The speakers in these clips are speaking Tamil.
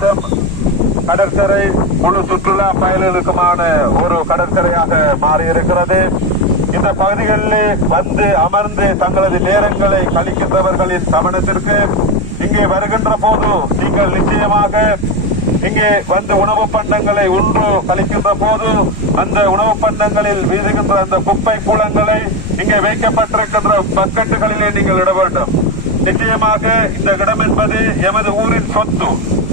பிரதேசம் கடற்கரை முழு சுற்றுலா பயணிகளுக்குமான ஒரு கடற்கரையாக மாறியிருக்கிறது. இந்த பகுதிகளில் வந்து அமர்ந்து தங்களது நேரங்களை கழிக்கின்றவர்களின் கவனத்திற்கு இங்கே வருகின்ற போது நீங்கள் நிச்சயமாக இங்கே வந்து உணவு பண்டங்களை உண்டு கழிக்கின்ற போது அந்த உணவு பண்டங்களில் வீசுகின்ற அந்த குப்பை கூலங்களை இங்கே வைக்கப்பட்டிருக்கின்ற பக்கெட்டுகளிலே நீங்கள் இட வேண்டும். நிச்சயமாக இந்த இடம் என்பது எமது ஊரின் சொத்து.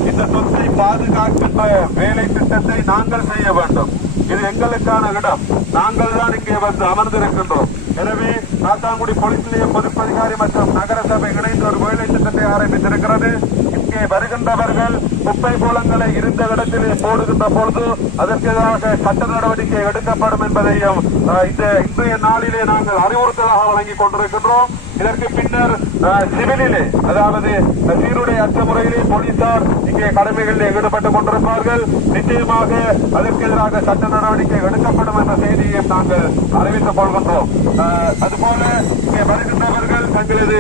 இந்த சொத்தை பாதுகாக்கின்ற வேலை திட்டத்தை நாங்கள் செய்ய வேண்டும். இது எங்களுக்கான இடம். நாங்கள் தான் இங்கே வந்து அமர்ந்திருக்கின்றோம். எனவே காத்தாங்குடி போலீஸ் நிலையம் பொதுப்பதிகாரி மற்றும் நகரசபை இணைந்து ஒரு வேலை திட்டத்தை ஆரம்பித்திருக்கிறது. இங்கே வருகின்றவர்கள் குப்பை கூலங்களை இருந்த இடத்திலே போடுகின்ற பொழுது அதற்கு எதிராக சட்ட நடவடிக்கை எடுக்கப்படும் என்பதையும் இந்த இன்றைய நாளிலே நாங்கள் அறிவுறுத்தலாக வழங்கிக் கொண்டிருக்கின்றோம். இதற்கு பின்னர் அஹ், சிவிலிலே அதாவது சீருடைய சீருடை அற்ற முறையிலே போலீசார் இங்கே கடமைகளில் ஈடுபட்டுக் கொண்டிருப்பார்கள். நிச்சயமாக அதற்கு எதிராக சட்ட நடவடிக்கை எடுக்கப்படும் என்ற செய்தியையும் நாங்கள் அறிவித்துக் கொள்கின்றோம். அஹ், அதுபோல இங்கே வருகின்றவர்கள் தங்களது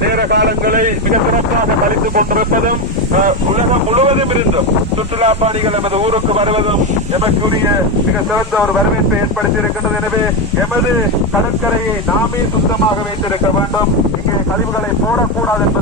நேர காலங்களை மிக சிறப்பாக கழித்துக் கொண்டிருப்பதும் அஹ், உலகம் முழுவதும் இருந்தும் சுற்றுலா பயணிகள் எமது ஊருக்கு வருவதும் எமக்குரிய மிக சிறந்த ஒரு வரவேற்பை ஏற்படுத்தி இருக்கின்றது எனவே எமது கடற்கரையை நாமே சுத்தமாக வைத்திருக்க வேண்டும். இங்கே கழிவுகளை போடக்கூடாது என்பது